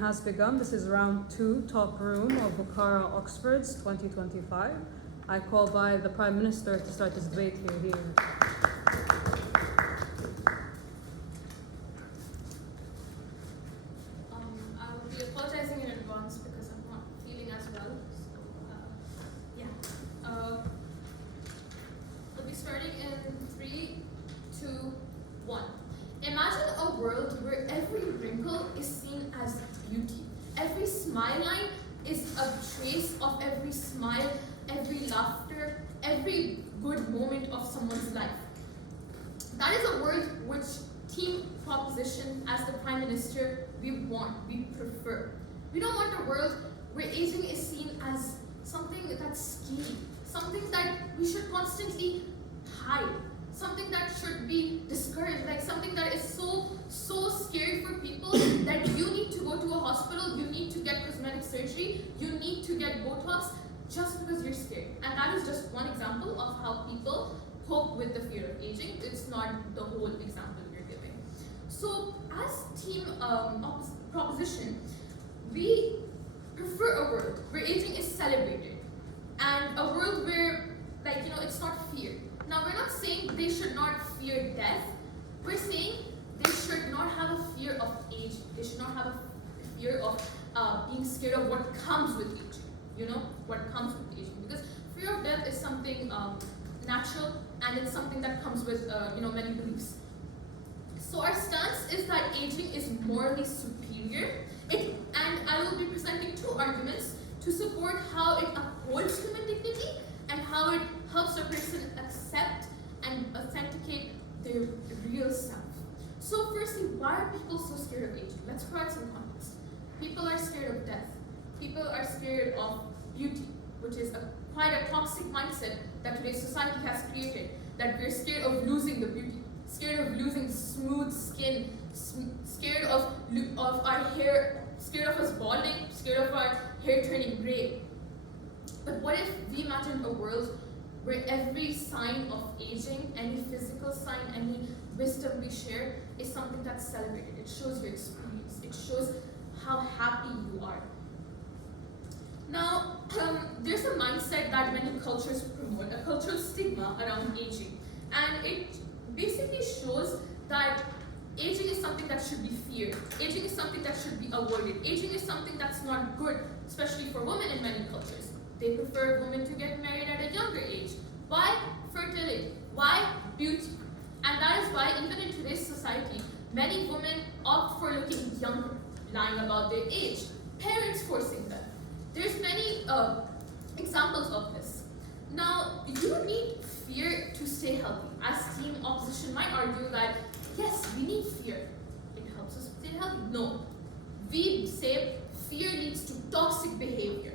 Has begun. This is round 2, top room of Bukhara Oxford's 2025. I call by the Prime Minister to start this debate here. I will be apologizing in advance because I'm not feeling as well. We'll be starting in 3, 2, 1. Imagine a world where every wrinkle is seen as beauty. Every smile line is a trace of every smile, every laughter, every good moment of someone's life. That is a world which team proposition as the Prime Minister we want, we prefer. We don't want a world where aging is seen as something that's scary, something that we should constantly hide, something that should be discouraged, like something that is so scary for people that you need to go to a hospital, you need to get cosmetic surgery, you need to get Botox just because you're scared. And that is just one example of how people cope with the fear of aging. It's not the whole example we're giving. So as team proposition, we prefer a world where aging is celebrated and a world where, it's not fear. Now, we're not saying they should not fear death. We're saying they should not have a fear of aging. They should not have a fear of being scared of what comes with aging. What comes with aging. Because fear of death is something natural, and it's something that comes with, many beliefs. So our stance is that aging is morally superior. And I will be presenting 2 arguments to support how it upholds human dignity and how it helps a person accept and authenticate their real self. So firstly, why are people so scared of aging? Let's provide some context. People are scared of death. People are scared of beauty, which is quite a toxic mindset that today's society has created, that we're scared of losing the beauty, scared of losing smooth skin, scared of our hair, scared of us balding, scared of our hair turning gray. But what if we imagine a world where every sign of aging, any physical sign, any wisdom we share is something that's celebrated. It shows your experience. It shows how happy you are. Now, there's a mindset that many cultures promote, a cultural stigma around aging. And it basically shows that aging is something that should be feared. Aging is something that should be avoided. Aging is something that's not good, especially for women in many cultures. They prefer women to get married at a younger age. Why? Fertility. Why? Beauty. And that is why even in today's society, many women opt for looking younger, lying about their age, parents forcing them. There's many examples of this. Now, you need fear to stay healthy. As team opposition might argue that, yes, we need fear. It helps us stay healthy. No. We say fear leads to toxic behavior.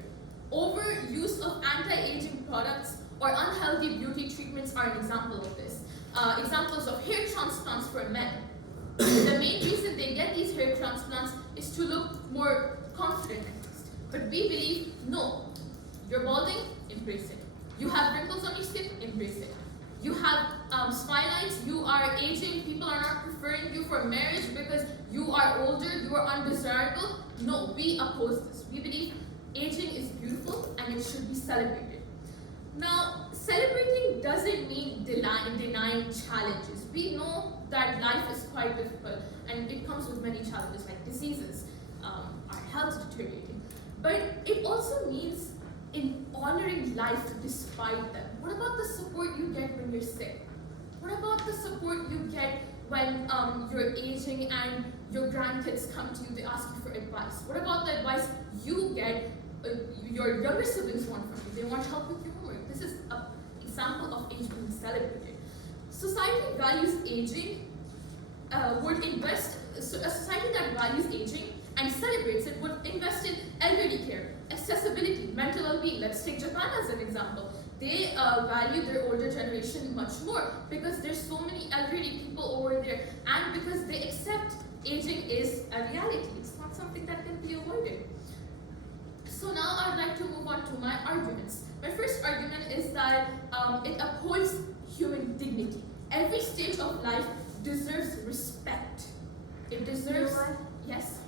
Overuse of anti-aging products or unhealthy beauty treatments are an example of this. Examples of hair transplants for men. The main reason they get these hair transplants is to look more confident at least. But we believe, no, you're balding, embrace it. You have wrinkles on your skin, embrace it. You have smile lines, you are aging, people are not preferring you for marriage because you are older, you are undesirable. No, we oppose this. We believe aging is beautiful and it should be celebrated. Now, celebrating doesn't mean denying challenges. We know that life is quite difficult and it comes with many challenges like diseases, our health deteriorating. But it also means in honoring life despite them. What about the support you get when you're sick? What about the support you get when you're aging and your grandkids come to you, they ask you for advice? What about the advice you get your younger siblings want from you? They want help with your homework. This is an example of age being celebrated. Society values aging, a society that values aging and celebrates it would invest in elderly care, accessibility, mental well-being. Let's take Japan as an example. They value their older generation much more because there's so many elderly people over there and because they accept aging is a reality. It's not something that can be avoided. So now I'd like to move on to my arguments. My first argument is that it upholds human dignity. Every stage of life deserves respect. It deserves, yes?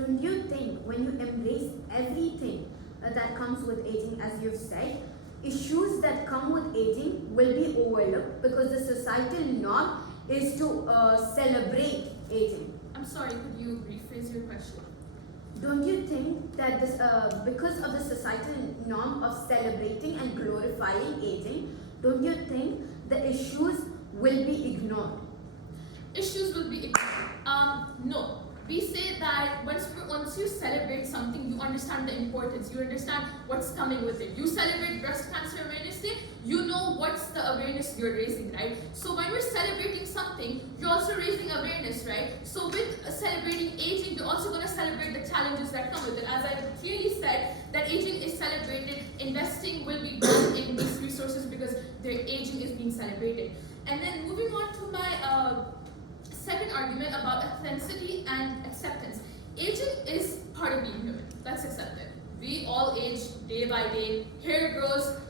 Don't you think when you embrace everything that comes with aging, as you've said, issues that come with aging will be overlooked because the societal norm is to celebrate aging? I'm sorry, could you rephrase your question? Don't you think that this, because of the societal norm of celebrating and glorifying aging, don't you think the issues will be ignored? Issues will be ignored. No. We say that once you celebrate something, you understand the importance, you understand what's coming with it. You celebrate Breast Cancer Awareness Day, you know what's the awareness you're raising, right? So when we're celebrating something, you're also raising awareness, right? So with celebrating aging, you're also going to celebrate the challenges that come with it. As I clearly said, that aging is celebrated, investing will be done in these resources because their aging is being celebrated. And then moving on to my second argument about authenticity and acceptance. Aging is part of being human. That's accepted. We all age day by day. Hair grows,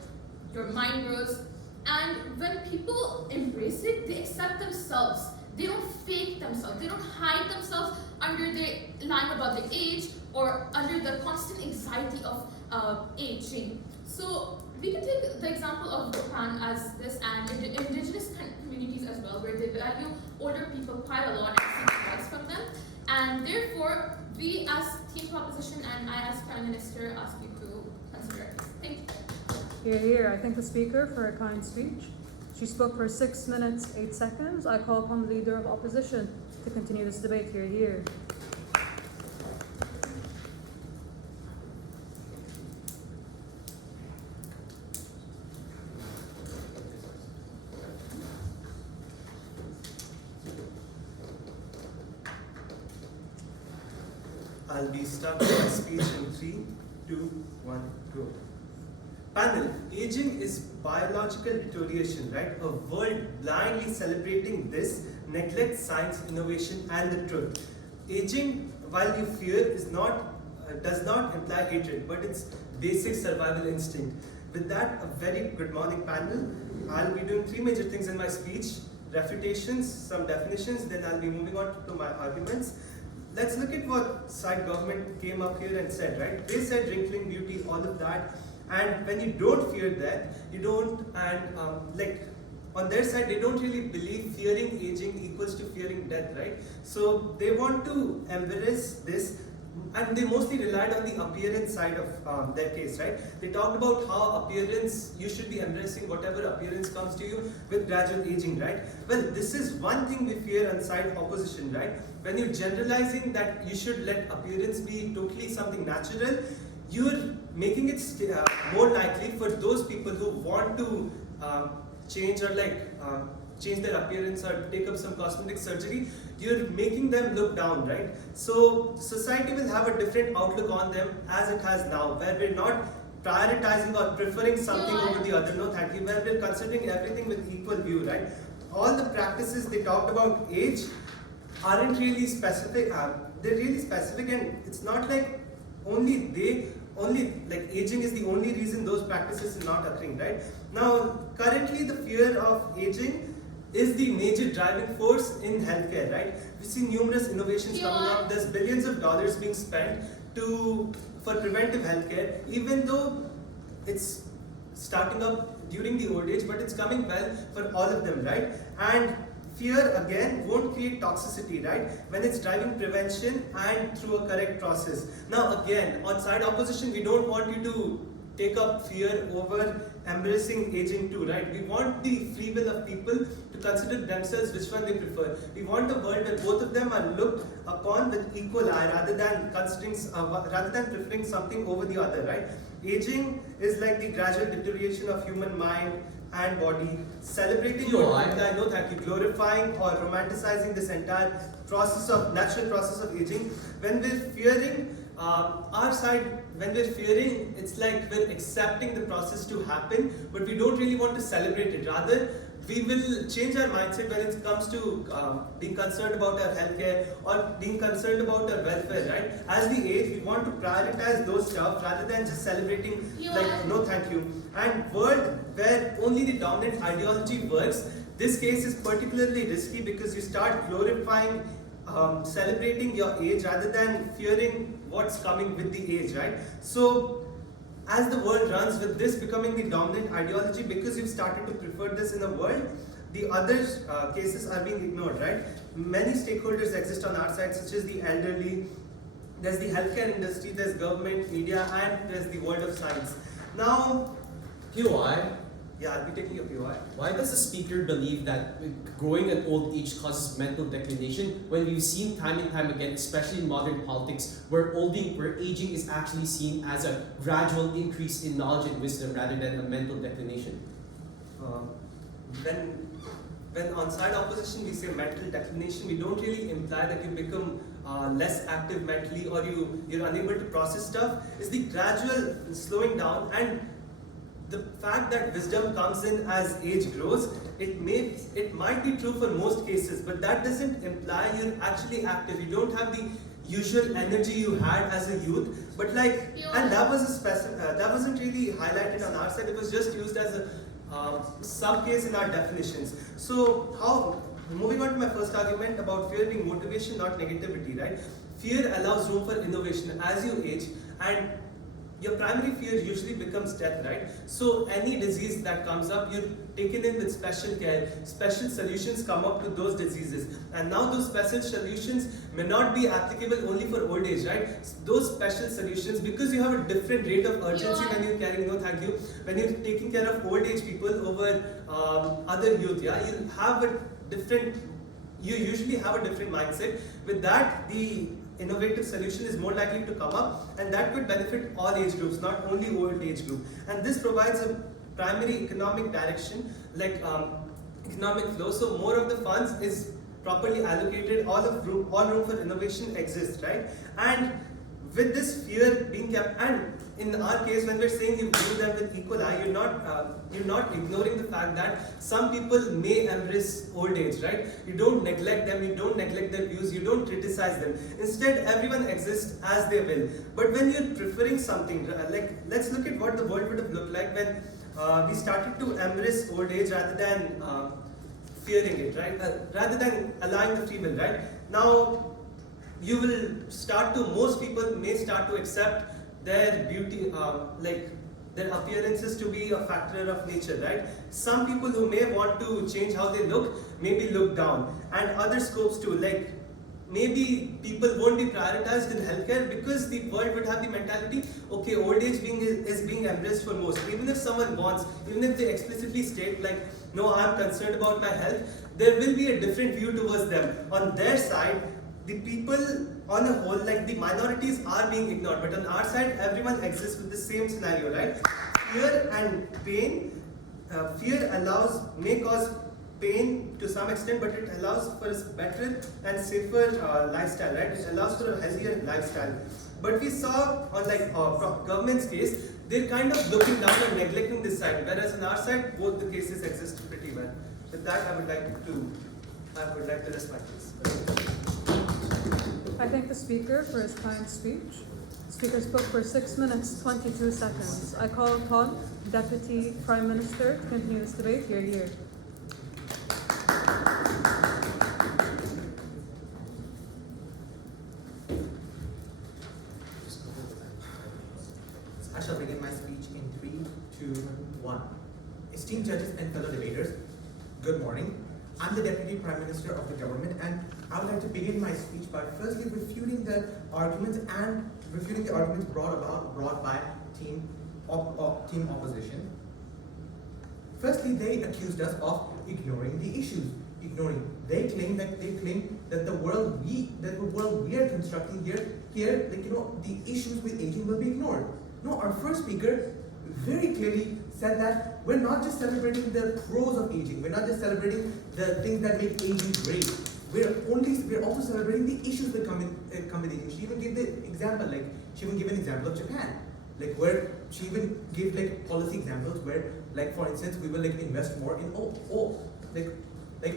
your mind grows. And when people embrace it, they accept themselves. They don't fake themselves. They don't hide themselves under their lying about their age or under the constant anxiety of aging. So we can take the example of Japan as this and indigenous communities as well, where they value older people quite a lot and seek advice from them. And therefore, we as team proposition and I as Prime Minister ask you to consider this. Thank you. Hear, hear. I thank the speaker for a kind speech. She spoke for 6 minutes, 8 seconds. I call upon the Leader of Opposition to continue this debate. Hear, hear. I'll be starting my speech in 3, 2, 1, go. Panel, aging is biological deterioration, right? A world blindly celebrating this neglects science, innovation, and the truth. Aging, while you fear, does not imply hatred, but it's basic survival instinct. With that, a very good morning, panel. I'll be doing 3 major things in my speech: refutations, some definitions, then I'll be moving on to my arguments. Let's look at what side government came up here and said, right? They said wrinkling beauty, all of that. And when you don't fear that, you don't, and on their side, they don't really believe fearing aging equals to fearing death, right? So they want to embrace this, and they mostly relied on the appearance side of their case, right? They talked about how appearance, you should be embracing whatever appearance comes to you with gradual aging, right? Well, this is one thing we fear on side opposition, right? When you're generalizing that you should let appearance be totally something natural, you're making it more likely for those people who want to change or change their appearance or take up some cosmetic surgery, you're making them look down, right? So society will have a different outlook on them as it has now, where we're not prioritizing or preferring something over the other. No, thank you. Where we're considering everything with equal view, right? All the practices they talked about age aren't really specific. They're really specific, and it's not like aging is the only reason those practices are not occurring, right? Now, currently the fear of aging is the major driving force in healthcare, right? We see numerous innovations coming up. There's billions of dollars being spent for preventive healthcare, even though it's starting up during the old age, but it's coming well for all of them, right? And fear again won't create toxicity, right? When it's driving prevention and through a correct process. Now again, on side opposition, we don't want you to take up fear over embracing aging too, right? We want the free will of people to consider themselves which one they prefer. We want a world where both of them are looked upon with equal eye rather than preferring something over the other, right? Aging is like the gradual deterioration of human mind and body, celebrating glorifying or romanticizing this entire natural process of aging. When we're fearing it's like we're accepting the process to happen, but we don't really want to celebrate it. Rather, we will change our mindset when it comes to being concerned about our healthcare or being concerned about our welfare, right? As we age, we want to prioritize those stuff rather than just celebrating no thank you. And world where only the dominant ideology works, this case is particularly risky because you start glorifying celebrating your age rather than fearing what's coming with the age, right? So as the world runs with this becoming the dominant ideology, because you've started to prefer this in the world, the other cases are being ignored, right? Many stakeholders exist on our side, such as the elderly, there's the healthcare industry, there's government, media, and there's the world of science. Now, POI, yeah, I'll be taking your POI. why does the speaker believe that growing at old age causes mental declination when we've seen time and time again, especially in modern politics, where aging is actually seen as a gradual increase in knowledge and wisdom rather than a mental declination? When on side opposition we say mental declination, we don't really imply that you become less active mentally or you're unable to process stuff. It's the gradual slowing down, and the fact that wisdom comes in as age grows. It might be true for most cases, but that doesn't imply you're actually active. You don't have the usual energy you had as a youth, but and that wasn't really highlighted on our side. It was just used as a sub case in our definitions. So moving on to my first argument about fear being motivation, not negativity, right? Fear allows room for innovation as you age, and your primary fear usually becomes death, right? So any disease that comes up, you're taken in with special care, special solutions come up to those diseases. And now those special solutions may not be applicable only for old age, right? Those special solutions, because you have a different rate of urgency when you're carrying, no thank you, when you're taking care of old age people over other youth, yeah? You usually have a different mindset. With that, the innovative solution is more likely to come up, and that could benefit all age groups, not only old age group. And this provides a primary economic direction, economic flow. So more of the funds is properly allocated, all room for innovation exists, right? And with this fear being kept, and in our case, when we're saying you view them with equal eye, you're not ignoring the fact that some people may embrace old age, right? You don't neglect them, you don't neglect their views, you don't criticize them. Instead, everyone exists as they will. But when you're preferring something, let's look at what the world would have looked like when we started to embrace old age rather than fearing it, right? Rather than allowing the free will, right? Now, most people may start to accept their beauty, their appearances to be a factor of nature, right? Some people who may want to change how they look, maybe look down. And other scopes too, maybe people won't be prioritized in healthcare because the world would have the mentality, okay, old age is being embraced for most. Even if someone wants, even if they explicitly state no, I'm concerned about my health, there will be a different view towards them. On their side, the people on a whole, the minorities are being ignored, but on our side, everyone exists with the same scenario, right? Fear and pain, fear may cause pain to some extent, but it allows for a better and safer lifestyle, right? It allows for a healthier lifestyle. But we saw on government's case, they're kind of looking down and neglecting this side, whereas on our side, both the cases exist pretty well. With that, I would like to rest my case. I thank the speaker for his kind speech. The speaker spoke for 6 minutes, 22 seconds. I call upon Deputy Prime Minister to continue this debate. Hear, hear. I shall begin my speech in 3, 2, 1. Esteemed judges and fellow debaters, good morning. I'm the Deputy Prime Minister of the government, and I would like to begin my speech by firstly refuting the arguments brought by team opposition. Firstly, they accused us of ignoring the issues. They claim that the world we are constructing here, the issues with aging will be ignored. No, our first speaker very clearly said that we're not just celebrating the pros of aging, we're not just celebrating the things that make aging great. We're also celebrating the issues that come with aging. She even gave the example, an example of Japan, where she even gave policy examples where, for instance, we will invest more in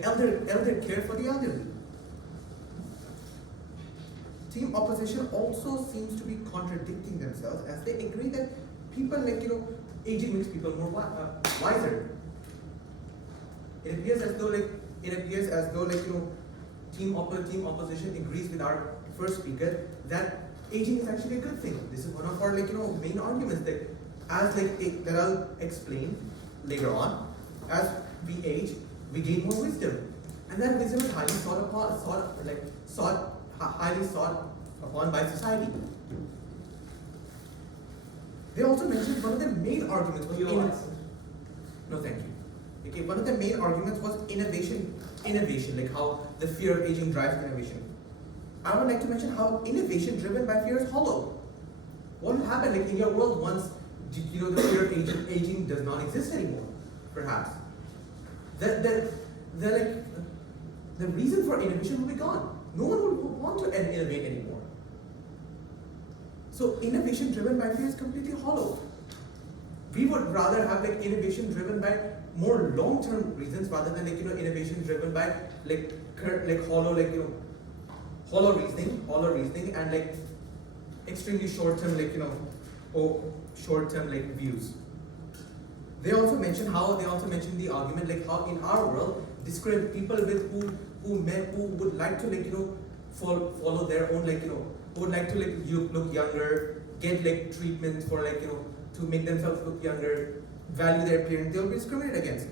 elder care for the elderly. Team opposition also seems to be contradicting themselves as they agree that people aging makes people more wiser. It appears as though team opposition agrees with our first speaker that aging is actually a good thing. This is one of our main arguments that I'll explain later on. As we age, we gain more wisdom, and that wisdom is highly highly sought upon by society. They also mentioned one of the main arguments was no, thank you. Okay, one of the main arguments was innovation, like how the fear of aging drives innovation. I would like to mention how innovation driven by fear is hollow. What will happen in your world once the fear of aging does not exist anymore? Perhaps the reason for innovation will be gone. No one will want to innovate anymore. So innovation driven by fear is completely hollow. We would rather have innovation driven by more long-term reasons rather than innovation driven by hollow reasoning and extremely short-term views. They also mentioned the argument how in our world discriminate people who would like to follow their own who would like to look younger, get treatments for to make themselves look younger, value their appearance, they will be discriminated against.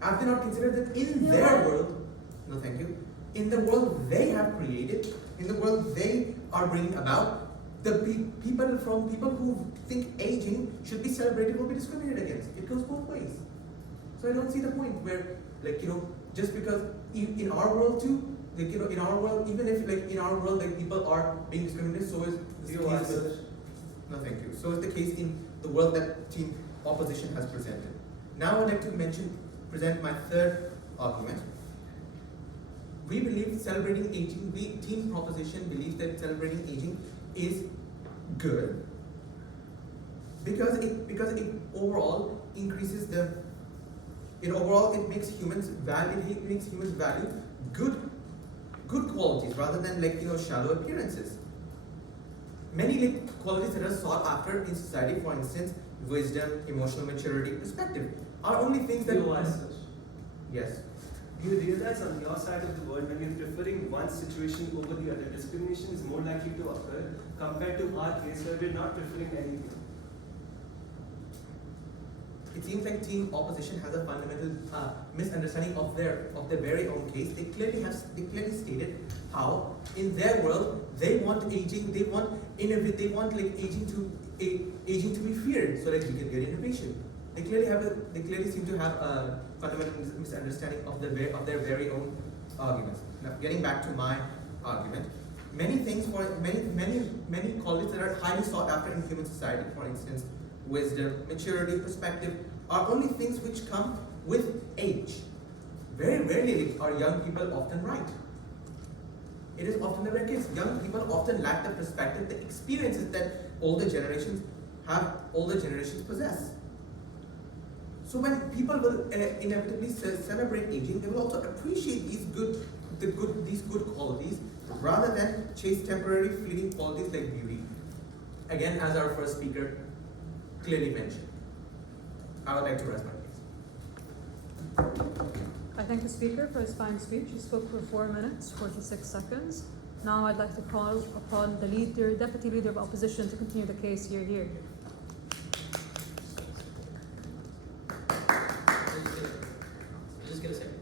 Have they not considered that in their world, no thank you, in the world they have created, in the world they are bringing about, the people who think aging should be celebrated will be discriminated against. It goes both ways. So I don't see the point where just because in our world too, in our world, even if in our world people are being discriminated, so is the case with, no thank you. So is the case in the world that team opposition has presented. Now I'd like to present my third argument. We believe celebrating aging, team proposition believes that celebrating aging is good because it overall increases it makes humans value good qualities rather than shallow appearances. Many qualities that are sought after in society, for instance, wisdom, emotional maturity, perspective, are only things that yes. Do you realize on your side of the world, when you're preferring one situation over the other, discrimination is more likely to occur compared to our case where we're not preferring anything? It seems like team opposition has a fundamental misunderstanding of their very own case. They clearly stated how in their world they want aging, they want aging to be feared so that we can get innovation. They clearly seem to have a fundamental misunderstanding of their very own arguments. Now, getting back to my argument, many qualities that are highly sought after in human society, for instance, wisdom, maturity, perspective, are only things which come with age. Very rarely are young people often right. It is often the rare case. Young people often lack the perspective, the experiences that older generations possess. So when people will inevitably celebrate aging, they will also appreciate these good qualities rather than chase temporary fleeting qualities like beauty. Again, as our first speaker clearly mentioned. I would like to rest my case. I thank the speaker for his fine speech. He spoke for 4 minutes, 46 seconds. Now I'd like to call upon the Deputy Leader of Opposition to continue the case here. Just get a second.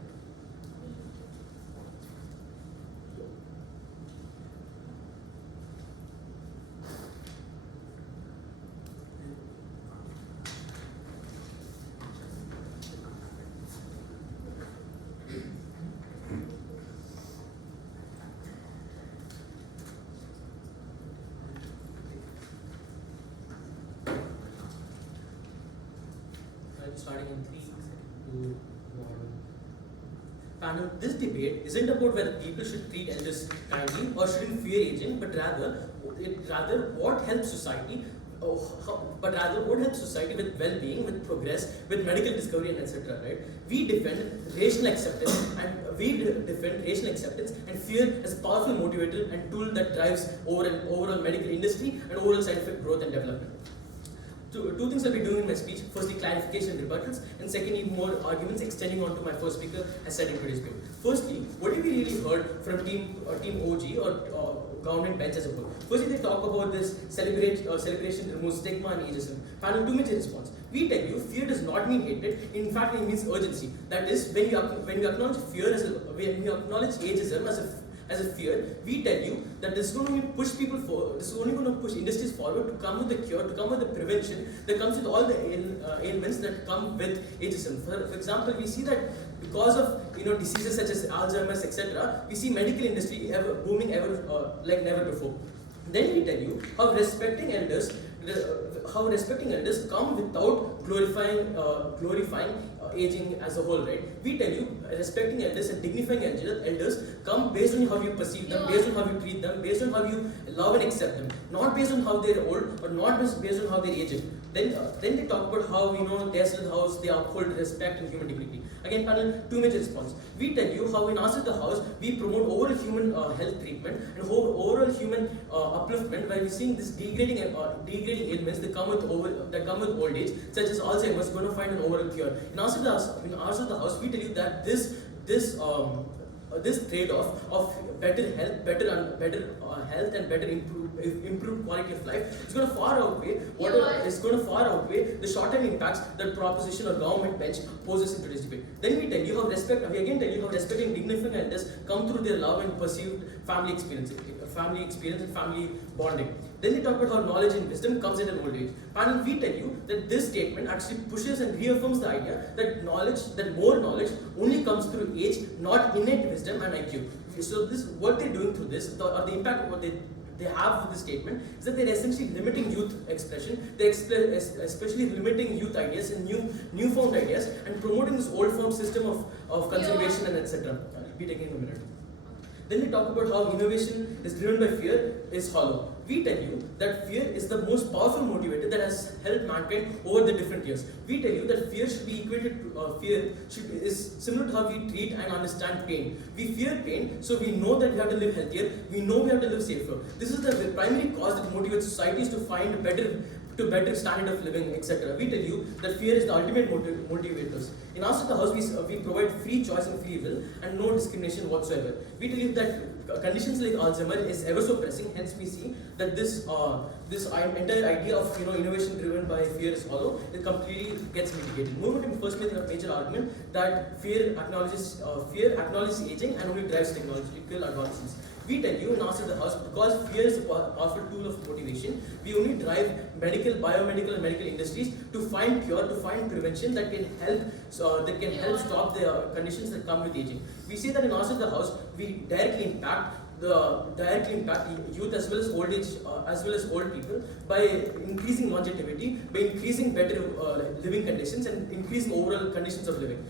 Starting in 3, 2, 1. Panel, this debate isn't about whether people should treat elders kindly or shouldn't fear aging, but rather what helps society with well-being, with progress, with medical discovery, and etc. Right? We defend rational acceptance, and fear as a powerful motivator and tool that drives overall medical industry and overall scientific growth and development. two things I'll be doing in my speech. Firstly, clarification and rebuttals, and secondly, more arguments extending on to my first speaker has said in today's paper. Firstly, what have we really heard from team OG or government bench as a whole? Firstly, they talk about this celebration removes stigma and ageism. Panel 2 major response. We tell you, fear does not mean hatred. In fact, it means urgency. That is, when you acknowledge fear when you acknowledge ageism as a fear, we tell you that this is going to push people forward. This is only going to push industries forward to come with the cure, to come with the prevention that comes with all the ailments that come with ageism. For example, we see that because of diseases such as Alzheimer's, etc., we see medical industry booming like never before. Then we tell you how respecting elders come without glorifying aging as a whole, right? We tell you respecting elders and dignifying elders come based on how you perceive them, based on how you treat them, based on how you love and accept them, not based on how they're old or not based on how they're aging. Then they talk about how they sit in the house, they uphold respect and human dignity. Again, panel 2 major response. We tell you how in us at the house we promote overall human health treatment and overall human upliftment by we seeing this degrading ailments that come with old age, such as Alzheimer's, going to find an overall cure. In us at the house, we tell you that this trade-off of better health, health and better improved quality of life is going to far outweigh the short-term impacts that proposition or government bench poses in today's debate. Then we again tell you how respecting dignifying elders come through their love and perceived family experience and family bonding. Then they talk about how knowledge and wisdom comes at an old age. And we tell you that this statement actually pushes and reaffirms the idea that more knowledge only comes through age, not innate wisdom and IQ. So what they're doing through this, or the impact of what they have with this statement is that they're essentially limiting youth expression. They're especially limiting youth ideas and newfound ideas and promoting this old form system of conservation and etc. I'll be taking a minute. Then we talk about how innovation is driven by fear is hollow. We tell you that fear is the most powerful motivator that has helped mankind over the different years. We tell you that fear should be equated to is similar to how we treat and understand pain. We fear pain, so we know that we have to live healthier. We know we have to live safer. This is the primary cause that motivates societies to find a better standard of living, etc. We tell you that fear is the ultimate motivators. In us at the house, we provide free choice and free will and no discrimination whatsoever. We tell you that conditions like Alzheimer's is ever so pressing. Hence, we see that this entire idea of innovation driven by fear is hollow. It completely gets mitigated. Moving to the first major argument that fear acknowledges aging and only drives technological advancements. We tell you in us at the house, because fear is a powerful tool of motivation, we only drive biomedical and medical industries to find cure, to find prevention that can help stop the conditions that come with aging. We say that in us at the house, we directly impact youth as well as old age, as well as old people by increasing longevity, by increasing better living conditions and increasing overall conditions of living.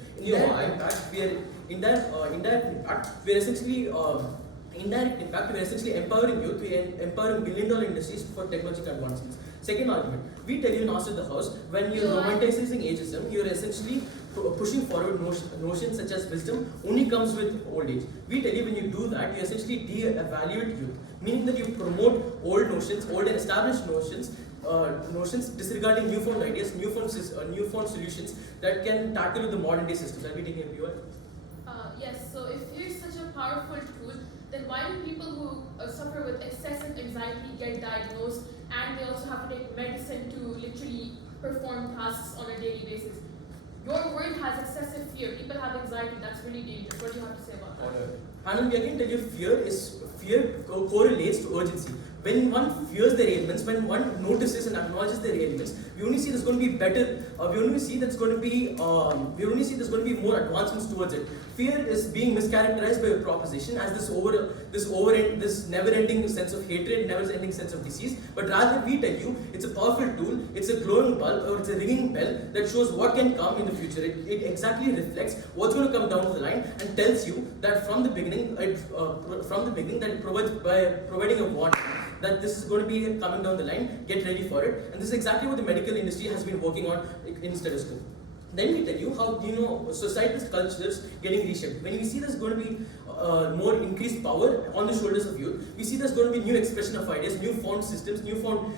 Indirect impact, we are essentially empowering youth, we are empowering billion-dollar industries for technological advancements. Second argument, we tell you in us at the house, when you're romanticizing ageism, you're essentially pushing forward notions such as wisdom only comes with old age. We tell you when you do that, you essentially de-evaluate youth, meaning that you promote old and established notions disregarding newfound ideas, newfound solutions that can tackle with the modern day systems. I'll be taking a view. Yes, so if fear is such a powerful tool, then why do people who suffer with excessive anxiety get diagnosed and they also have to take medicine to literally perform tasks on a daily basis? Your word has excessive fear. People have anxiety. That's really dangerous. What do you have to say about that? And we again tell you fear correlates to urgency. When one fears their ailments, when one notices and acknowledges their ailments, we only see there's going to be better. We only see there's going to be more advancements towards it. Fear is being mischaracterized by a proposition as this never-ending sense of hatred, never-ending sense of disease. But rather, we tell you it's a powerful tool. It's a glowing bulb or it's a ringing bell that shows what can come in the future. It exactly reflects what's going to come down the line and tells you that from the beginning that it provides by providing a warning that this is going to be coming down the line, get ready for it. And this is exactly what the medical industry has been working on in status quo. Then we tell you how society's cultures getting reshaped. When we see there's going to be more increased power on the shoulders of youth, we see there's going to be new expression of ideas, newfound systems, newfound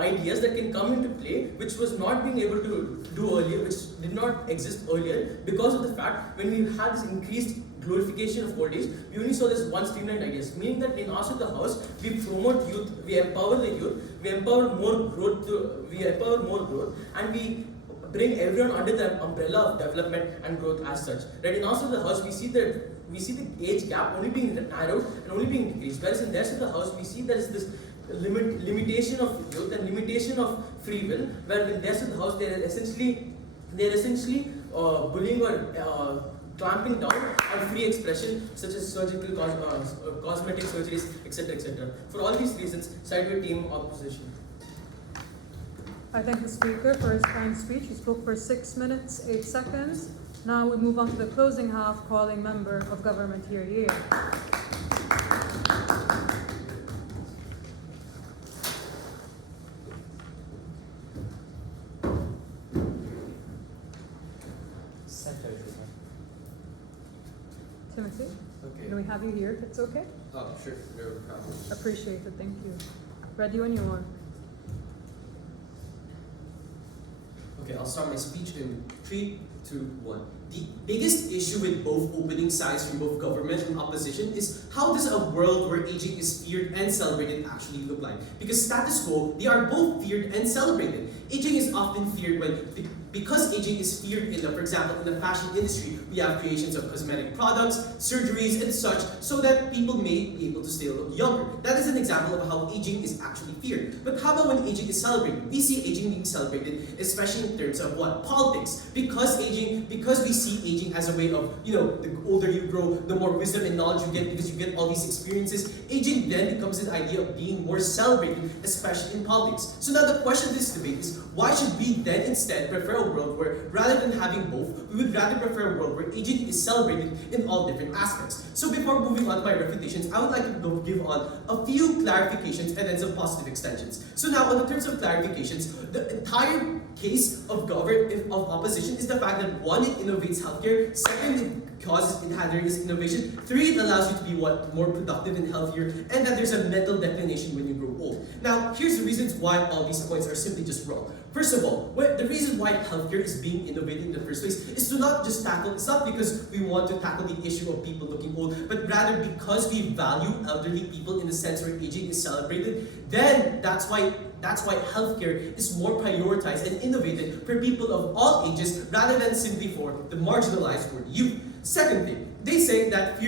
ideas that can come into play, which was not being able to do earlier, which did not exist earlier, because of the fact when we had this increased glorification of old age, we only saw this one streamlined ideas, meaning that in us at the house, we promote youth, we empower the youth, we empower more growth, and we bring everyone under the umbrella of development and growth as such. Right? In us at the house, we see the age gap only being narrowed and only being decreased. Whereas in theirs at the house, we see there is this limitation of youth and limitation of free will, where in theirs at the house, they're essentially bullying or clamping down on free expression, such as surgical, cosmetic surgeries, etc., etc. For all these reasons, side with team opposition. I thank the speaker for his kind speech. He spoke for 6 minutes, 8 seconds. Now we move on to the closing half, calling member of government here. Timothy, Okay. can we have you here if it's okay? Oh, sure. No problem. Appreciate it, thank you. Ready when you are. Okay, I'll start my speech in 3, 2, 1. The biggest issue with both opening sides from both government and opposition is how does a world where aging is feared and celebrated actually look like? Because status quo, they are both feared and celebrated. Aging is often feared because aging is feared for example, in the fashion industry, we have creations of cosmetic products, surgeries, and such, so that people may be able to still look younger. That is an example of how aging is actually feared. But how about when aging is celebrated? We see aging being celebrated, especially in terms of what? Politics. Because we see aging as a way of, the older you grow, the more wisdom and knowledge you get because you get all these experiences. Aging then becomes an idea of being more celebrated, especially in politics. So now the question of this debate is, why should we then instead prefer a world where, rather than having both, we would rather prefer a world where aging is celebrated in all different aspects? So before moving on to my refutations, I would like to give on a few clarifications and then some positive extensions. So now, in terms of clarifications, the entire case of opposition is the fact that 1, it innovates healthcare, 2, there is innovation, 3, it allows you to be more productive and healthier, and that there's a mental declination when you grow old. Now, here's the reasons why all these points are simply just wrong. First of all, the reason why healthcare is being innovated in the first place is to not just it's not because we want to tackle the issue of people looking old, but rather because we value elderly people in the sense where aging is celebrated. Then that's why healthcare is more prioritized and innovated for people of all ages rather than simply for the marginalized or the youth. Second thing, they say that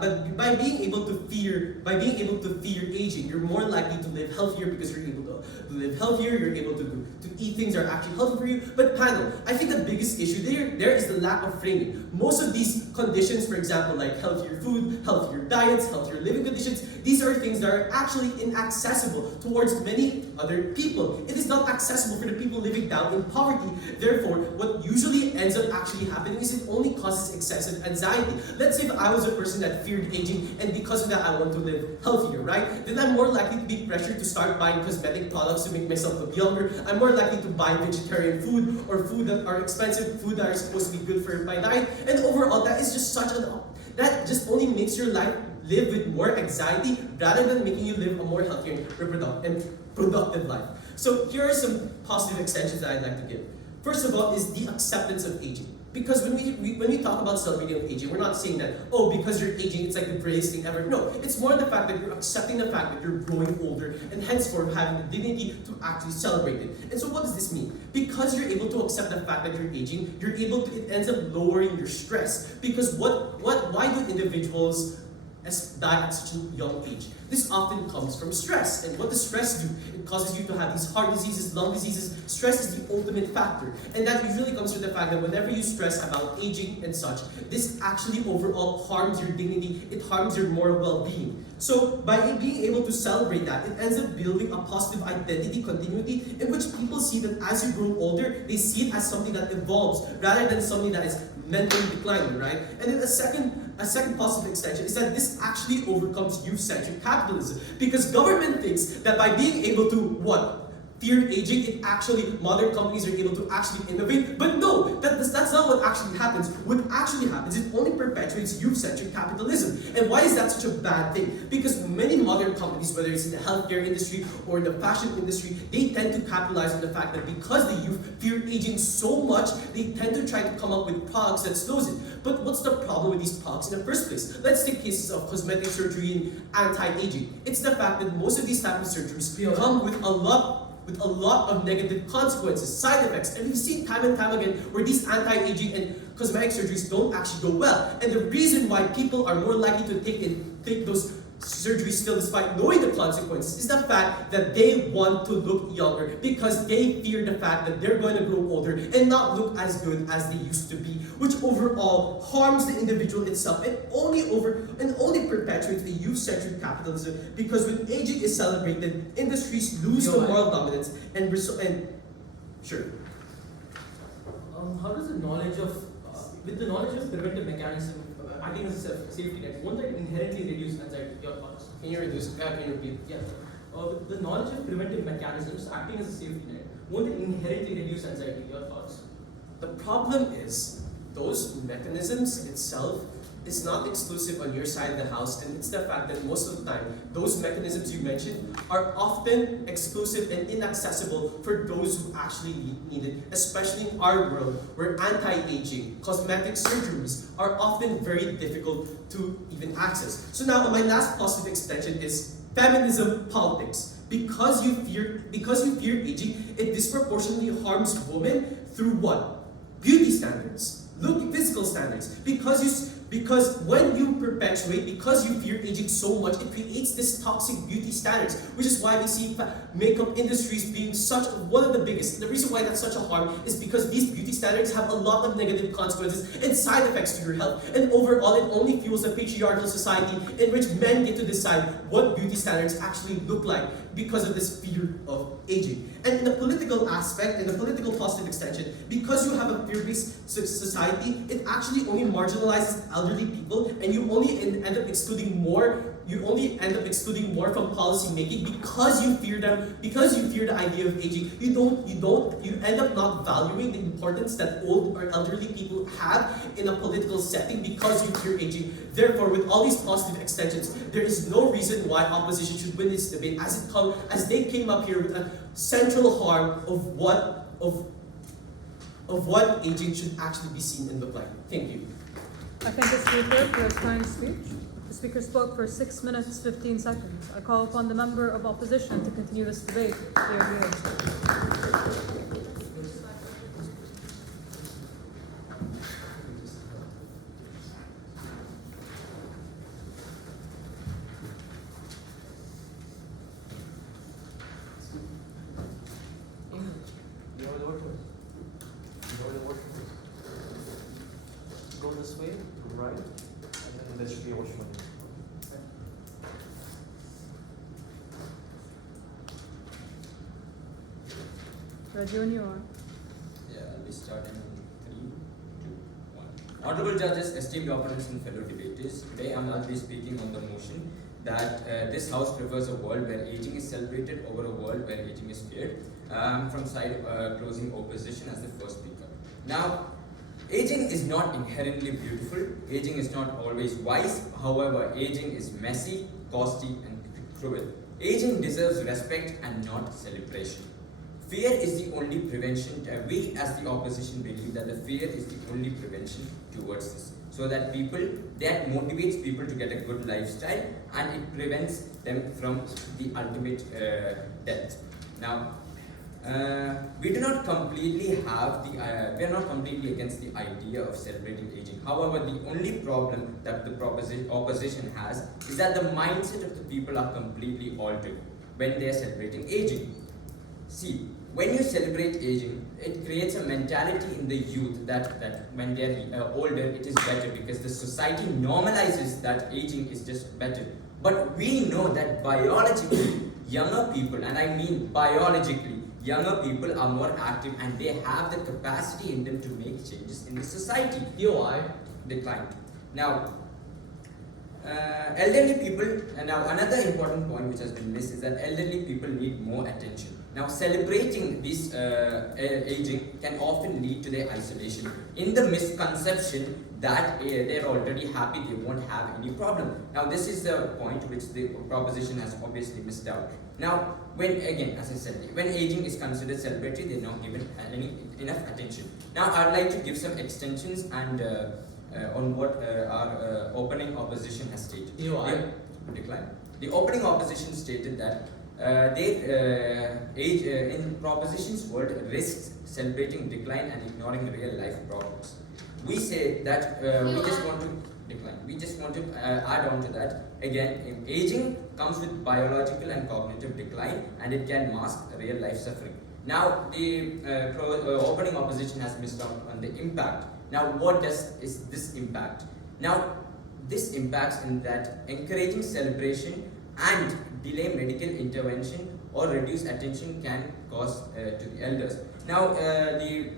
but by being able to fear aging, you're more likely to live healthier because you're able to live healthier, you're able to eat things that are actually healthy for you. But panel, I think the biggest issue there is the lack of framing. Most of these conditions, for example, like healthier food, healthier diets, healthier living conditions, these are things that are actually inaccessible towards many other people. It is not accessible for the people living down in poverty. Therefore, what usually ends up actually happening is it only causes excessive anxiety. Let's say if I was a person that feared aging and because of that I want to live healthier, right? Then I'm more likely to be pressured to start buying cosmetic products to make myself look younger. I'm more likely to buy vegetarian food or food that are expensive, food that are supposed to be good for my diet. And overall, that is just that just only makes your life live with more anxiety rather than making you live a more healthier and productive life. So here are some positive extensions that I'd like to give. First of all is the acceptance of aging. Because when we talk about celebrating of aging, we're not saying that, oh, because you're aging, it's like the greatest thing ever. No, it's more the fact that you're accepting the fact that you're growing older and henceforth having the dignity to actually celebrate it. And so what does this mean? Because you're able to accept the fact that you're aging, it ends up lowering your stress. Because why do individuals die at such a young age? This often comes from stress. And what does stress do? It causes you to have these heart diseases, lung diseases. Stress is the ultimate factor. And that usually comes from the fact that whenever you stress about aging and such, this actually overall harms your dignity. It harms your moral well-being. So by being able to celebrate that, it ends up building a positive identity continuity in which people see that as you grow older, they see it as something that evolves rather than something that is mentally declining, right? And then a second positive extension is that this actually overcomes youth-centric capitalism, because government thinks that by being able to fear aging, it actually, modern companies are able to actually innovate. But no, that's not what actually happens. What actually happens, it only perpetuates youth-centric capitalism. And why is that such a bad thing? Because many modern companies, whether it's in the healthcare industry or in the fashion industry, they tend to capitalize on the fact that because the youth fear aging so much, they tend to try to come up with products that slows it. But what's the problem with these products in the first place? Let's take cases of cosmetic surgery and anti-aging. It's the fact that most of these types of surgeries come with a lot of negative consequences, side effects, and we've seen time and time again where these anti-aging and cosmetic surgeries don't actually go well. And the reason why people are more likely to take those surgeries still despite knowing the consequences is the fact that they want to look younger because they fear the fact that they're going to grow older and not look as good as they used to be, which overall harms the individual itself and only perpetuates the youth-centric capitalism, because when aging is celebrated, industries lose the moral dominance sure. How does the knowledge of, with the knowledge of preventive mechanism acting as a safety net, won't that inherently reduce anxiety? Your thoughts? Can you repeat? Yeah. With the knowledge of preventive mechanisms acting as a safety net, won't it inherently reduce anxiety? Your thoughts? The problem is, those mechanisms itself is not exclusive on your side of the house, and it's the fact that most of the time, those mechanisms you mentioned are often exclusive and inaccessible for those who actually need it, especially in our world where anti-aging, cosmetic surgeries are often very difficult to even access. So now, my last positive extension is feminism politics. Because you fear aging, it disproportionately harms women through what? Beauty standards, physical standards. Because when you fear aging so much, it creates this toxic beauty standards, which is why we see makeup industries being one of the biggest. And the reason why that's such a harm is because these beauty standards have a lot of negative consequences and side effects to your health. And overall, it only fuels a patriarchal society in which men get to decide what beauty standards actually look like because of this fear of aging. And in the political aspect, in the political positive extension, because you have a fear-based society, it actually only marginalizes elderly people, and you only end up excluding more from policy making because you fear them, because you fear the idea of aging. You end up not valuing the importance that old or elderly people have in a political setting because you fear aging. Therefore, with all these positive extensions, there is no reason why opposition should win this debate as they came up here with a central harm of what aging should actually be seen and look like. Thank you. I thank the speaker for his kind speech. The speaker spoke for 6 minutes, 15 seconds. I call upon the member of opposition to continue this debate. Here he is. Go this way, right, and then there should be a washroom. Ready when you are. Yeah, I'll be starting in 3, 2, 1. Honorable judges, esteemed opponents and fellow debaters, today I'll be speaking on the motion that this House prefers a world where aging is celebrated over a world where aging is feared. From side closing opposition as the first speaker. Now, aging is not inherently beautiful. Aging is not always wise. However, aging is messy, costly, and cruel. Aging deserves respect and not celebration. Fear is the only prevention. We as the opposition believe that the fear is the only prevention towards this. So that motivates people to get a good lifestyle and it prevents them from the ultimate death. Now, we are not completely against the idea of celebrating aging. However, the only problem that the opposition has is that the mindset of the people are completely altered when they are celebrating aging. See, when you celebrate aging, it creates a mentality in the youth that when they are older, it is better because the society normalizes that aging is just better. But we know that biologically, younger people, and I mean biologically, younger people are more active and they have the capacity in them to make changes in the society. DOI decline. Now, Elderly people, and now another important point which has been missed is that elderly people need more attention. Now, celebrating this aging can often lead to their isolation in the misconception that they're already happy, they won't have any problem. Now, this is the point which the proposition has obviously missed out. Now, when again, as I said, when aging is considered celebratory, they're not given enough attention. Now, I'd like to give some extensions and on what our opening opposition has stated. Decline. The opening opposition stated that age in proposition's word risks celebrating decline and ignoring real life problems. We say that we just want to decline. We just want to add on to that. Again, aging comes with biological and cognitive decline, and it can mask real life suffering. Now, the opening opposition has missed out on the impact. Now, what is this impact? Now, this impacts in that encouraging celebration and delay medical intervention or reduce attention can cause to the elders. Now, the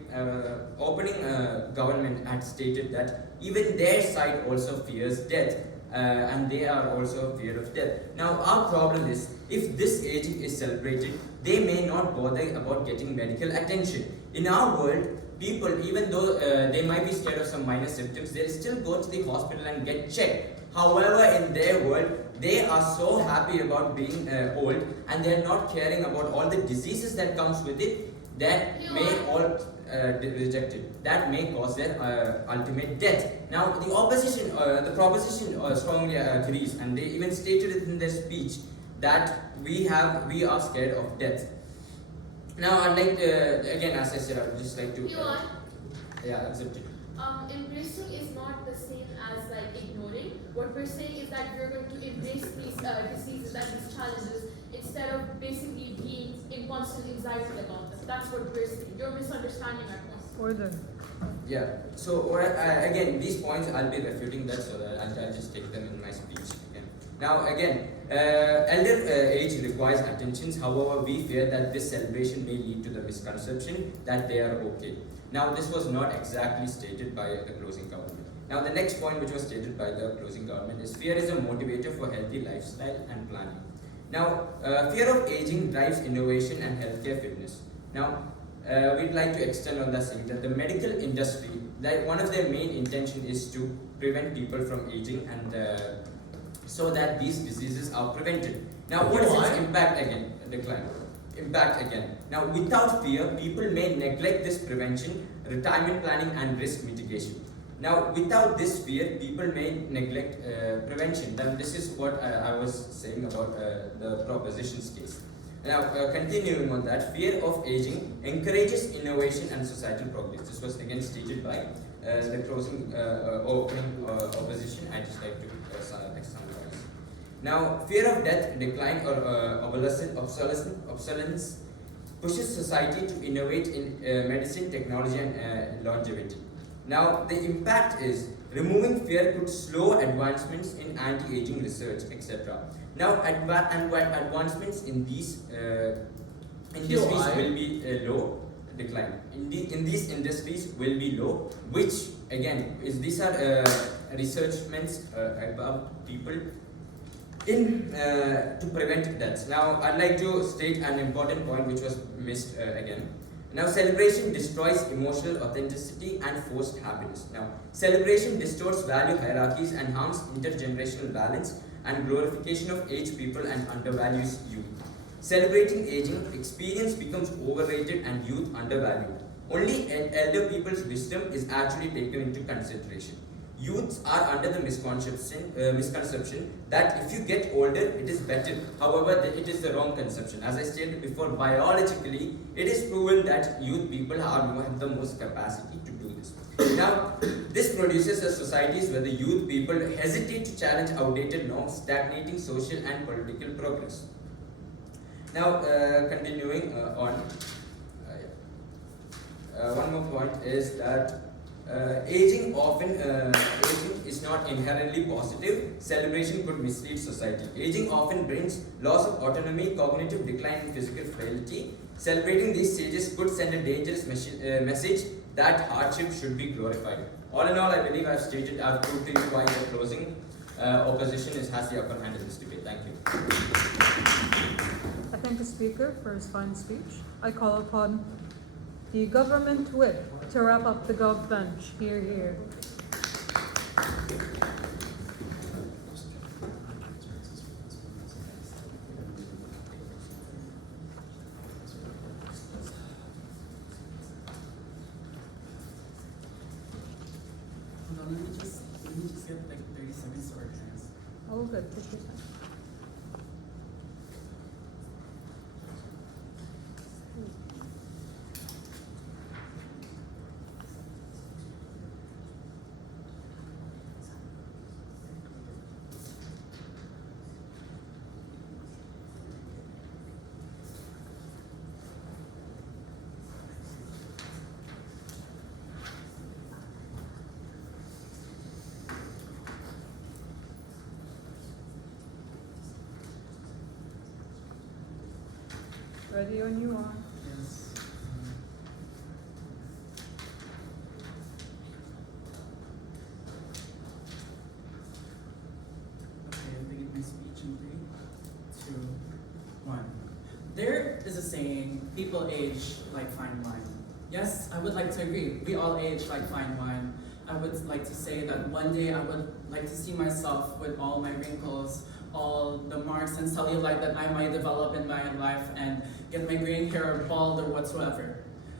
opening government had stated that even their side also fears death, and they are also fear of death. Now, our problem is, if this aging is celebrated, they may not bother about getting medical attention. In our world, people, even though they might be scared of some minor symptoms, they'll still go to the hospital and get checked. However, in their world, they are so happy about being old, and they're not caring about all the diseases that comes with it, that may all rejected. That may cause their ultimate death. Now, the opposition, the proposition strongly agrees, and they even stated it in their speech that we are scared of death. Now, I'd like to, again, as I said, I would just like to. Accept it. Embracing is not the same as like ignoring. What we're saying is that we're going to embrace these diseases and these challenges instead of basically being in constant anxiety about them. That's what we're saying. You're misunderstanding our point. Order. Yeah. So again, these points I'll be refuting that, so that I'll just take them in my speech again. Now again, elder age requires attentions. However, we fear that this celebration may lead to the misconception that they are okay. Now, this was not exactly stated by the closing government. Now, the next point which was stated by the closing government is fear is a motivator for healthy lifestyle and planning. Now, fear of aging drives innovation and healthcare fitness. Now, we'd like to extend on that saying that the medical industry, that one of their main intention is to prevent people from aging, and so that these diseases are prevented. Now, what is its impact again? Decline. Impact again. Now, without fear, people may neglect this prevention, retirement planning, and risk mitigation. Now, without this fear, people may neglect prevention. Then this is what I was saying about the propositions case. Now, continuing on that, fear of aging encourages innovation and societal progress. This was again stated by the closing opening opposition. I just like to summarize. Now, fear of death, decline, or obsolescence pushes society to innovate in medicine, technology, and longevity. Now, the impact is removing fear could slow advancements in anti-aging research, etc. Now, advancements in these industries will be low, decline. In these industries will be low, which again these are researchments about people in to prevent deaths. Now, I'd like to state an important point which was missed again. Now, celebration destroys emotional authenticity and forced happiness. Now, celebration distorts value hierarchies and harms intergenerational balance and glorification of aged people and undervalues youth. Celebrating aging, experience becomes overrated and youth undervalued. Only elder people's wisdom is actually taken into consideration. Youths are under the misconception that if you get older, it is better. However, it is the wrong conception. As I stated before, biologically, it is proven that youth people have the most capacity to do this. Now, this produces a societies where the youth people hesitate to challenge outdated norms, stagnating social and political progress. Now, continuing on, one more point is that aging is not inherently positive. Celebration could mislead society. Aging often brings loss of autonomy, cognitive decline, and physical frailty. Celebrating these stages could send a dangerous message that hardship should be glorified. All in all, I believe I've proved to you why the closing opposition has the upper hand in this debate. Thank you. I thank the Speaker for his fine speech. I call upon the Government Whip to wrap up the Gov Bench. Hear, hear. Let me just get like 30 seconds to organize. Oh, good. Take your time. Ready when you are. Yes. Okay, I'm beginning my speech in 3, 2, 1. There is a saying, people age like fine wine. Yes, I would like to agree. We all age like fine wine. I would like to say that one day I would like to see myself with all my wrinkles, all the marks and cellulite that I might develop in my life and get my graying hair or bald or whatsoever.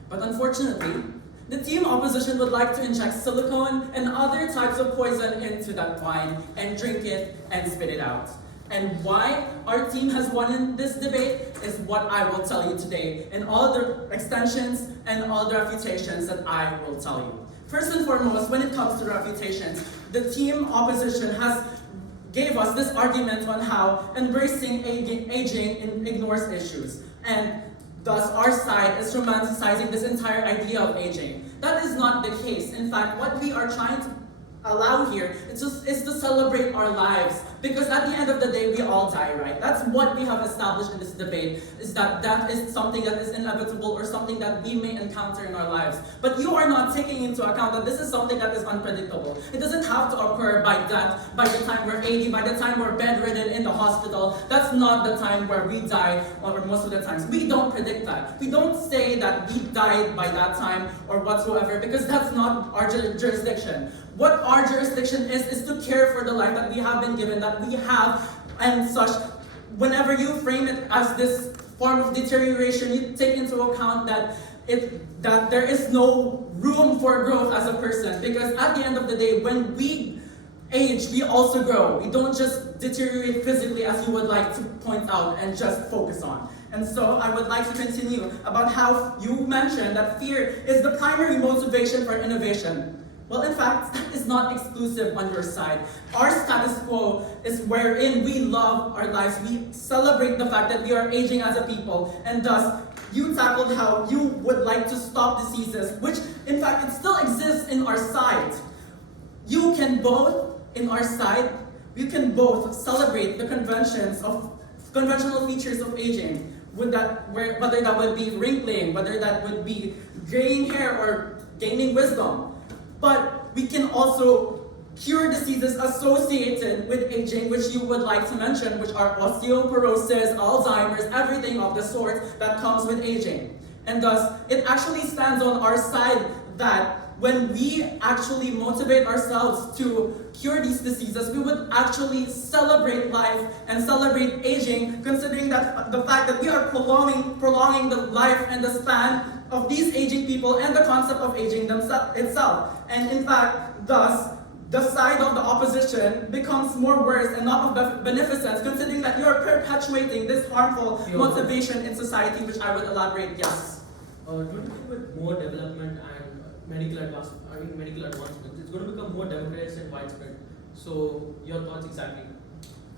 But unfortunately, the team opposition would like to inject silicone and other types of poison into that wine and drink it and spit it out. And why our team has won in this debate is what I will tell you today in all the extensions and all the refutations that I will tell you. First and foremost, when it comes to refutations, the team opposition has gave us this argument on how embracing aging ignores issues, and thus our side is romanticizing this entire idea of aging. That is not the case. In fact, what we are trying to allow here is to celebrate our lives, because at the end of the day, we all die, right? That's what we have established in this debate, is that is something that is inevitable or something that we may encounter in our lives. But you are not taking into account that this is something that is unpredictable. It doesn't have to occur by death, by the time we're 80, by the time we're bedridden in the hospital. That's not the time where we die, or most of the times. We don't predict that. We don't say that we died by that time or whatsoever, because that's not our jurisdiction. What our jurisdiction is to care for the life that we have been given, that we have, and such. Whenever you frame it as this form of deterioration, you take into account that there is no room for growth as a person. Because at the end of the day, when we age, we also grow. We don't just deteriorate physically, as you would like to point out and just focus on. And so I would like to continue about how you mentioned that fear is the primary motivation for innovation. Well, in fact, that is not exclusive on your side. Our status quo is wherein we love our lives. We celebrate the fact that we are aging as a people, and thus you tackled how you would like to stop diseases, which in fact it still exists in our side. You can both, in our side, you can both celebrate the conventional features of aging, whether that would be wrinkling, whether that would be graying hair or gaining wisdom. But we can also cure diseases associated with aging, which you would like to mention, which are osteoporosis, Alzheimer's, everything of the sort that comes with aging. And thus, it actually stands on our side that when we actually motivate ourselves to cure these diseases, we would actually celebrate life and celebrate aging, considering that the fact that we are prolonging the life and the span of these aging people and the concept of aging itself. And in fact, thus, the side of the opposition becomes more worse and not of beneficence, considering that you are perpetuating this harmful motivation in society, which I would elaborate, yes. Don't you think with more development and medical advancements, it's going to become more democratized and widespread? So, your thoughts exactly?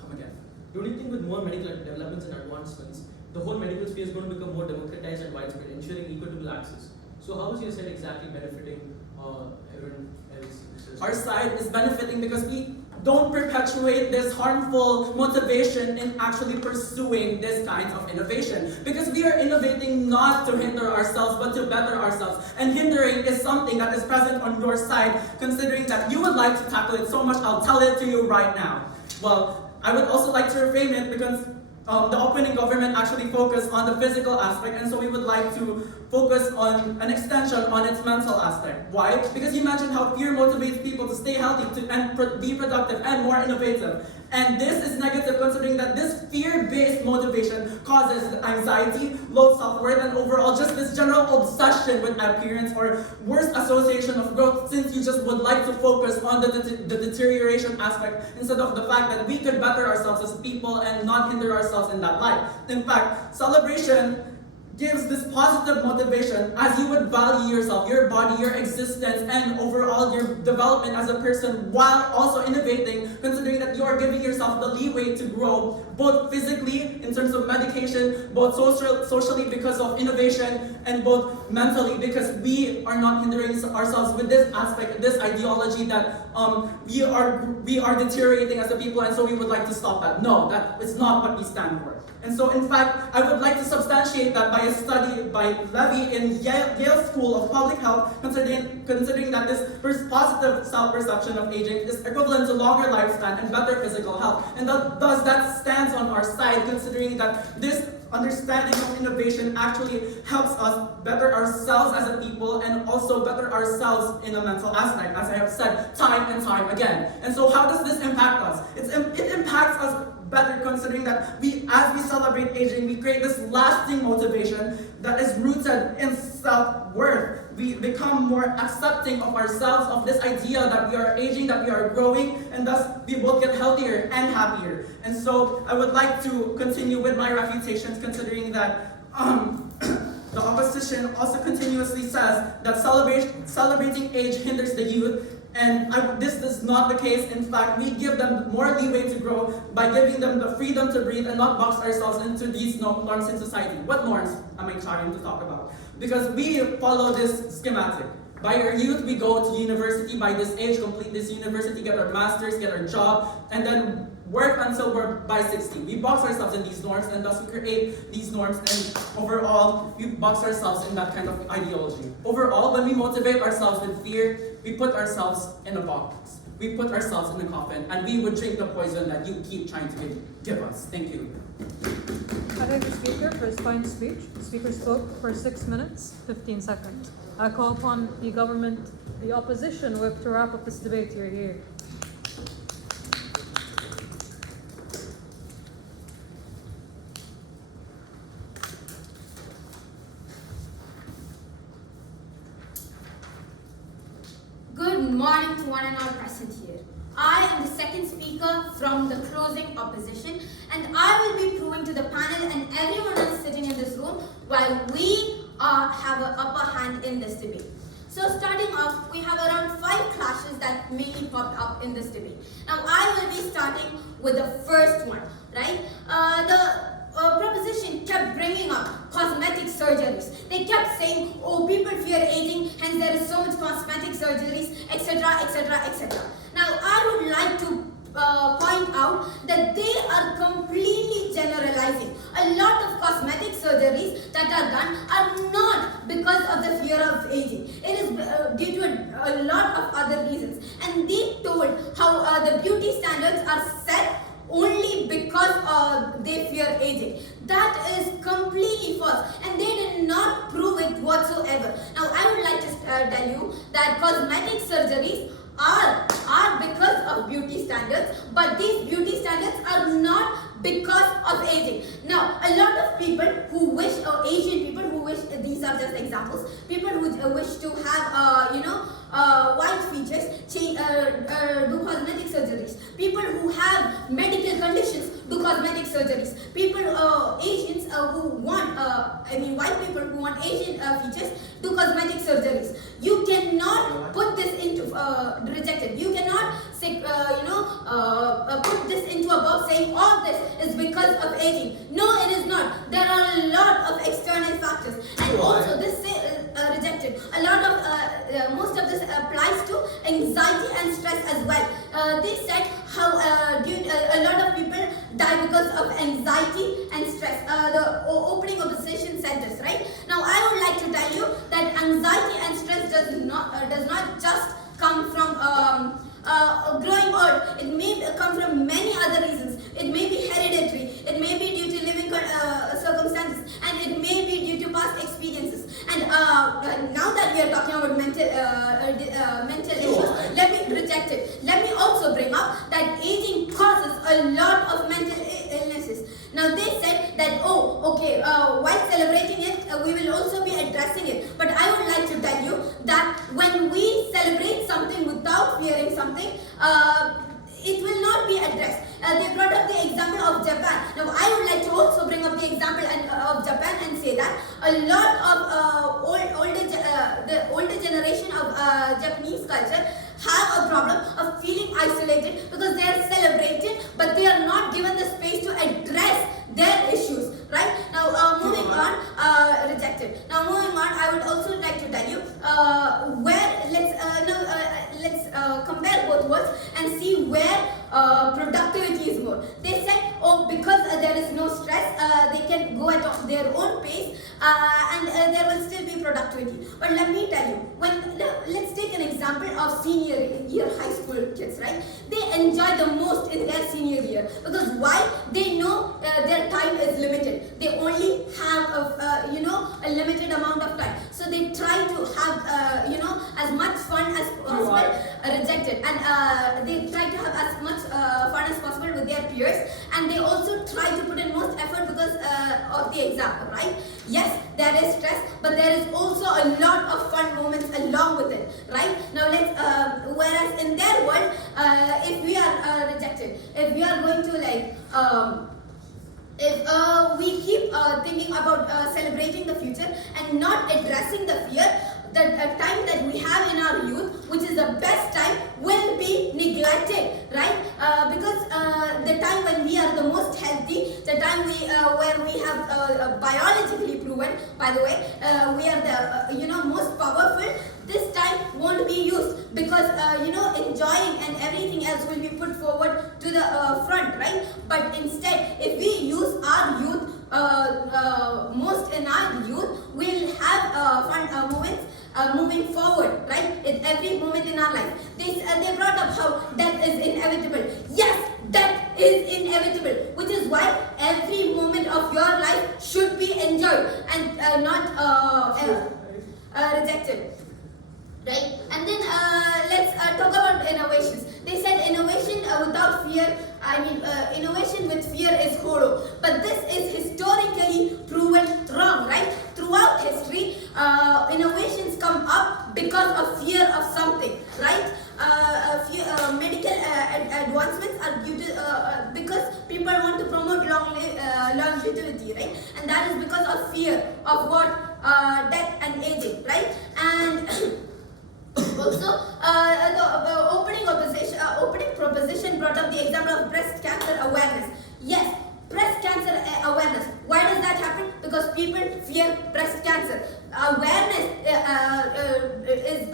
Come again. Don't you think with more medical developments and advancements, the whole medical sphere is going to become more democratized and widespread, ensuring equitable access? So, how is your side exactly benefiting everyone else? Our side is benefiting because we don't perpetuate this harmful motivation in actually pursuing this kind of innovation. Because we are innovating not to hinder ourselves, but to better ourselves. And hindering is something that is present on your side, considering that you would like to tackle it so much. I'll tell it to you right now. Well, I would also like to reframe it because the opening government actually focused on the physical aspect, and so we would like to focus on an extension on its mental aspect. Why? Because you mentioned how fear motivates people to stay healthy and be productive and more innovative. And this is negative considering that this fear-based motivation causes anxiety, low self-worth, and overall just this general obsession with appearance or worse association of growth, since you just would like to focus on the deterioration aspect instead of the fact that we could better ourselves as people and not hinder ourselves in that light. In fact, celebration gives this positive motivation as you would value yourself, your body, your existence, and overall your development as a person while also innovating, considering that you are giving yourself the leeway to grow both physically in terms of medication, both socially because of innovation, and both mentally because we are not hindering ourselves with this aspect, this ideology that we are deteriorating as a people, and so we would like to stop that. No, that is not what we stand for. And so, in fact, I would like to substantiate that by a study by Levy in Yale School of Public Health, considering that this positive self-perception of aging is equivalent to longer lifespan and better physical health. And thus that stands on our side, considering that this understanding of innovation actually helps us better ourselves as a people and also better ourselves in a mental aspect, as I have said time and time again. And so how does this impact us? It impacts us better considering that as we celebrate aging, we create this lasting motivation that is rooted in self-worth. We become more accepting of ourselves, of this idea that we are aging, that we are growing, and thus we both get healthier and happier. And so I would like to continue with my refutations, considering that the opposition also continuously says that celebrating age hinders the youth. And this is not the case. In fact, we give them more leeway to grow by giving them the freedom to breathe and not box ourselves into these norms in society. What norms am I trying to talk about? Because we follow this schematic. By our youth, we go to university. By this age, complete this university, get our masters, get our job, and then work until we're by 60. We box ourselves in these norms, and thus we create these norms, and overall, we box ourselves in that kind of ideology. Overall, when we motivate ourselves with fear, we put ourselves in a box. We put ourselves in a coffin, and we would drink the poison that you keep trying to give us. Thank you. I thank the speaker for his fine speech. The speaker spoke for 6 minutes, 15 seconds. I call upon the opposition whip to wrap up this debate here. Good morning to one and all present here. I am the second speaker from the closing opposition, and I will be proving to the panel and everyone else sitting in this room why we have an upper hand in this debate. So starting off, we have around 5 clashes that mainly popped up in this debate. Now I will be starting with the first one, right? The proposition kept bringing up cosmetic surgeries. They kept saying, oh, people fear aging, hence there is so much cosmetic surgeries, etc., etc., etc. Now, I would like to point out that they are completely generalizing. A lot of cosmetic surgeries that are done are not because of the fear of aging. It is due to a lot of other reasons. And they told how the beauty standards are set only because they fear aging. That is completely false, and they did not prove it whatsoever. Now, I would like to tell you that cosmetic surgeries are because of beauty standards, but these beauty standards are not because of aging. Now, a lot of people who wish, Asian people who wish, these are just examples, people who wish to have, white features, do cosmetic surgeries. People who have medical conditions do cosmetic surgeries. People, Asians who want, white people who want Asian features do cosmetic surgeries. You cannot put this into, rejected. You cannot say, put this into a box saying all this is because of aging. No, it is not. There are a lot of external factors. And also this is rejected. A lot of most of this applies to anxiety and stress as well. They said how a lot of people die because of anxiety and stress. The opening of the session said this, right? Now I would like to tell you that anxiety and stress does not just come from growing old. It may come from many other reasons. It may be hereditary. It may be due to living circumstances, and it may be due to past experiences. And now that we are talking about mental issues, let me reject it. Let me also bring up that aging causes a lot of mental illnesses. Now they said that, while celebrating it, we will also be addressing it. But I would like to tell you that when we celebrate something without fearing something, it will not be addressed. They brought up the example of Japan. Now I would like to also bring up the example of Japan and say that a lot of the older generation of Japanese culture have a problem of feeling isolated because they are celebrated, but they are not given the space to address their issues. Right now, moving on, rejected. Now moving on, I would also like to tell you let's compare both words and see where productivity is more. They said, because there is no stress, they can go at their own pace, and there will still be productivity. But let me tell you, let's take an example of senior year high school kids, right? They enjoy the most in their senior year because why? They know their time is limited. They only have a limited amount of time, so they try to have as much fun as possible. Rejected, and they try to have as much fun as possible with their peers, and they also try to put in most effort because of the exam, right? Yes, there is stress, but there is also a lot of fun moments along with it, right? Now whereas in their world, if we are rejected, if we are going to if we keep thinking about celebrating the future and not addressing the fear, the time that we have in our youth, which is the best time, will be neglected, right? Because the time when we are the most healthy, the time where we have biologically proven, by the way, we are the most powerful. This time won't be used because enjoying and everything else will be put forward to the front, right? But instead, if we use our youth, most in our youth, we'll have fun moments moving forward, right? In every moment in our life. They brought up how death is inevitable. Yes, death is inevitable, which is why every moment of your life should be enjoyed and not rejected. Right? And then let's talk about innovations. They said innovation without fear, innovation with fear is hollow. But this is historically proven wrong, right? Throughout history, innovations come up because of fear of something, right? Medical advancements are due to because people want to promote longevity, right? And that is because of fear of what? Death and aging, right? And also, the opening proposition brought up the example of breast cancer awareness. Yes, breast cancer awareness. Why does that happen? Because people fear breast cancer. Awareness is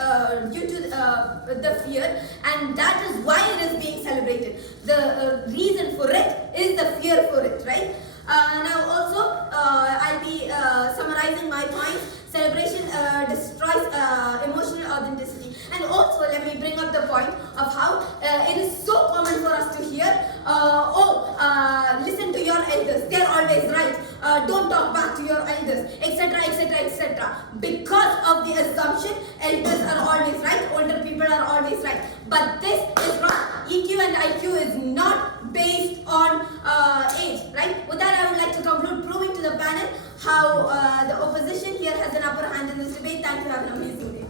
due to the fear, and that is why it is being celebrated. The reason for it is the fear for it, right? Now also, I'll be summarizing my points. Celebration destroys emotional authenticity. And also, let me bring up the point of how it is so common for us to hear, listen to your elders, they're always right. Don't talk back to your elders, etc., etc., etc. Because of the assumption, elders are always right, older people are always right. But this is wrong. EQ and IQ is not based on age, right? With that, I would like to conclude, proving to the panel how the opposition here has an upper hand in this debate. Thank you. Have an amazing day.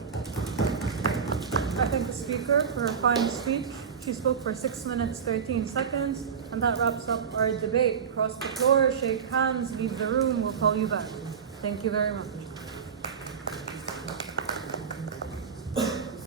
I thank the speaker for her fine speech. She spoke for 6 minutes, 13 seconds, and that wraps up our debate. Cross the floor, shake hands, leave the room. We'll call you back. Thank you very much.